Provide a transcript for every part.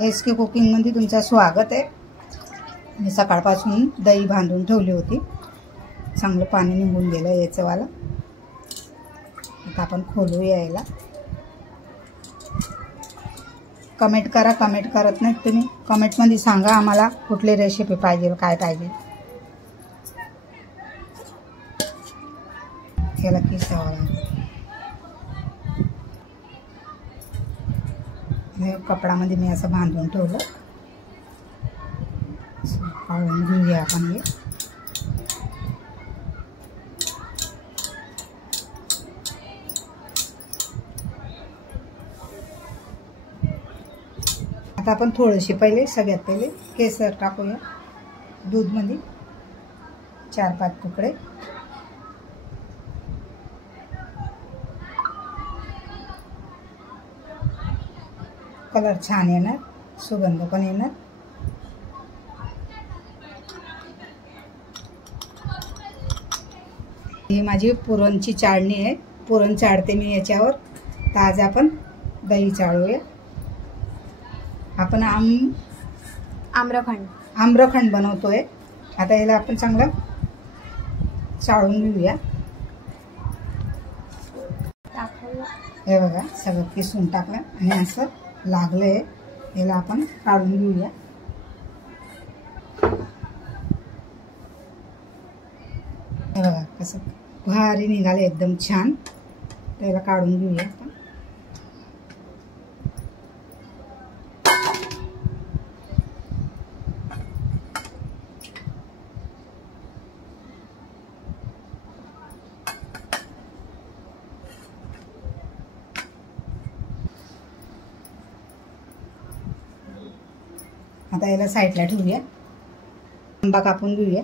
एस के कुकिंगमध्ये तुमचं स्वागत आहे। मी सकाळपासून दही बांधून ठेवली होती, चांगलं पाणी निघून गेलं याचं वाला। आता आपण खोलूया याला। कमेंट करा, कमेंट करत नाही तुम्ही, कमेंटमध्ये सांगा आम्हाला कुठली रेसिपी पाहिजे, काय पाहिजे। याला किसावं लागेल। कपडामध्ये मी असं बांधून ठेवलं, काढून घेऊया आपण हे। आता आपण थोडीशी सगळ्यात पहिले केसर टाकूया दूधमध्ये, 4-5 तुकडे। कलर छान येणार, सुगंध पण येणार। ही माझी पुरणची चाळणी आहे, पुरण चाळते मी याच्यावर। तर आज आपण दही चाळूया। आपण आम्रखंड बनवतोय। आता याला आपण चांगलं चाळून घेऊया। हे बघा, सगळं किसून टाकलं आणि असं लागलंय, याला आपण काढून घेऊया। हे बघा कसं भारी निघालं, एकदम छान। त्याला काढून घेऊया आपण। आता याला साईडला ठेवूया। आंबा कापून घेऊया।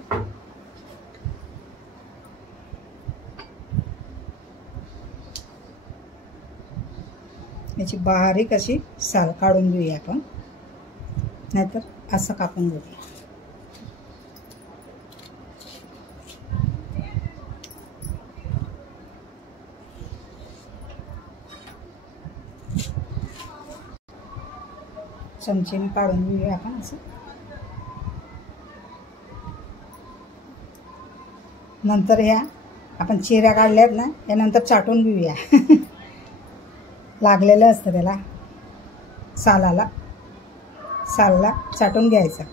याची बारीक अशी साल काढून घेऊया आपण, नाहीतर असं कापून घेऊया। चमचेने काढून घेऊया आपण असं। नंतर ह्या आपण चिऱ्या काढल्यात ना, यानंतर चाटून घेऊया। लागलेलं असतं त्याला, सालाला चाटून घ्यायचं।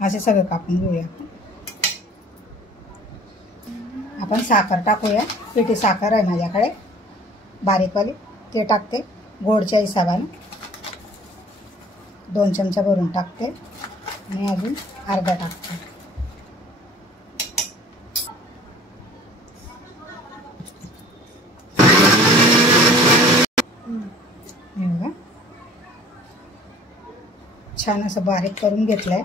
असे सगळं कापून घेऊया। आपण साखर टाकूया। पिठी साखर आहे माझ्याकडे बारीकवाली, ते टाकते गोडच्या हिशोबाने। 2 चमचा भरून टाकते आणि अजून अर्धा टाकते। छान असं बारीक करून घेतलंय।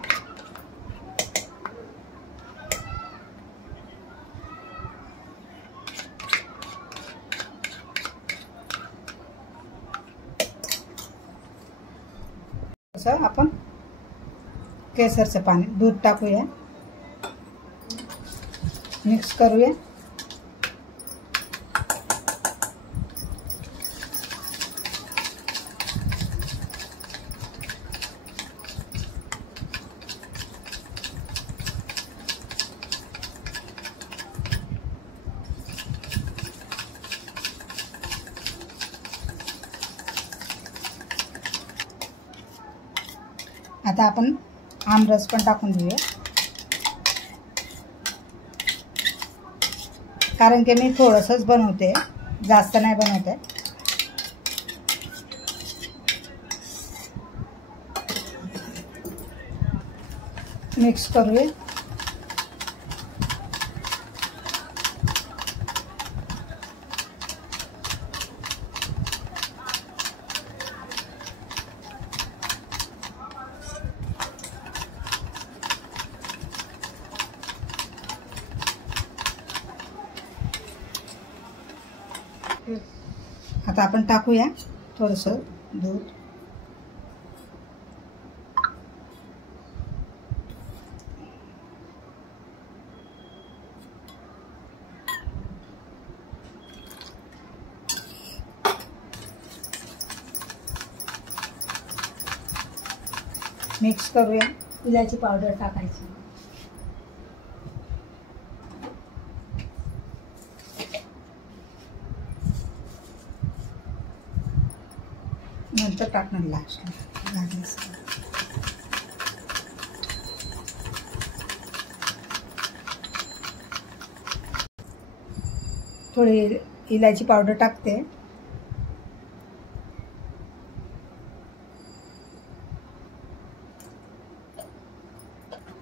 आपण केसरचं पाणी, दूध टाकूया, मिक्स करूया। आता आपण आमरस पण टाकून देऊया, कारण की मी थोडंसंच बनवते, जास्त नाही बनवते। मिक्स करूया। आता आपण टाकूया थोडंसं दूध। मिक्स करूया. इलायची पावडर टाकायची. नंतर टाकणार लास्टला. थोडी इलायची पावडर टाकते.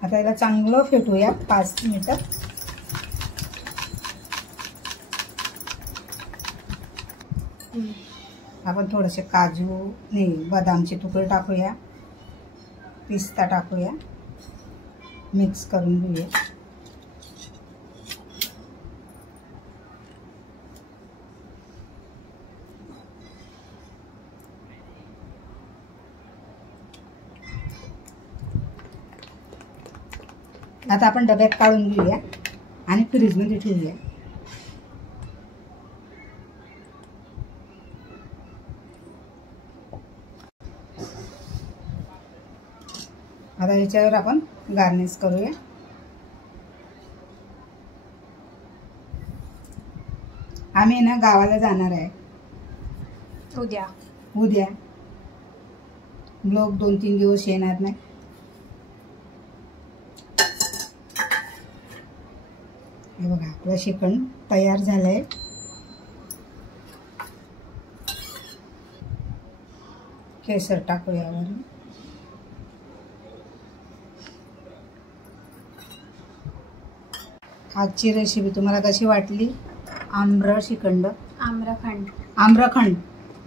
आता याला चांगलं फेटूया 5 मिनिटं. आपण थोडेसे काजू नाही बदामचे तुकडे टाकूया. पिस्ता टाकूया. मिक्स करून घेऊया. आता आपण डब्यात काढून घेऊया आणि फ्रीजमध्ये ठेवूया. आता ह्याच्यावर आपण गार्निश करूया. आम्ही ना गावाला जाणार आहे उद्या. लोक 2-3 दिवस येणार नाही. हे बघा आपलं श्रीखंड तयार झालंय. केसर टाकूया वरून. आजची रेसिपी तुम्हाला कशी वाटली? आम्रखंड.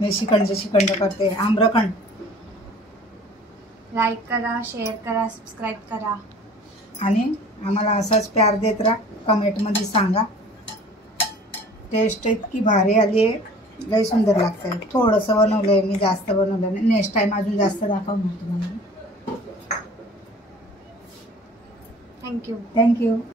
मी श्रीखंड करते. आम्रखंड. लाईक करा, शेअर करा, सबस्क्राईब करा आणि आम्हाला असाच प्यार देत राहा. कमेंटमध्ये सांगा. टेस्ट इतकी भारी आली आहे. लई सुंदर लागतं. थोडंसं बनवलंय मी, जास्त बनवलं नाही. नेक्स्ट टाइम अजून जास्त दाखवणार तुम्हाला. थँक्यू.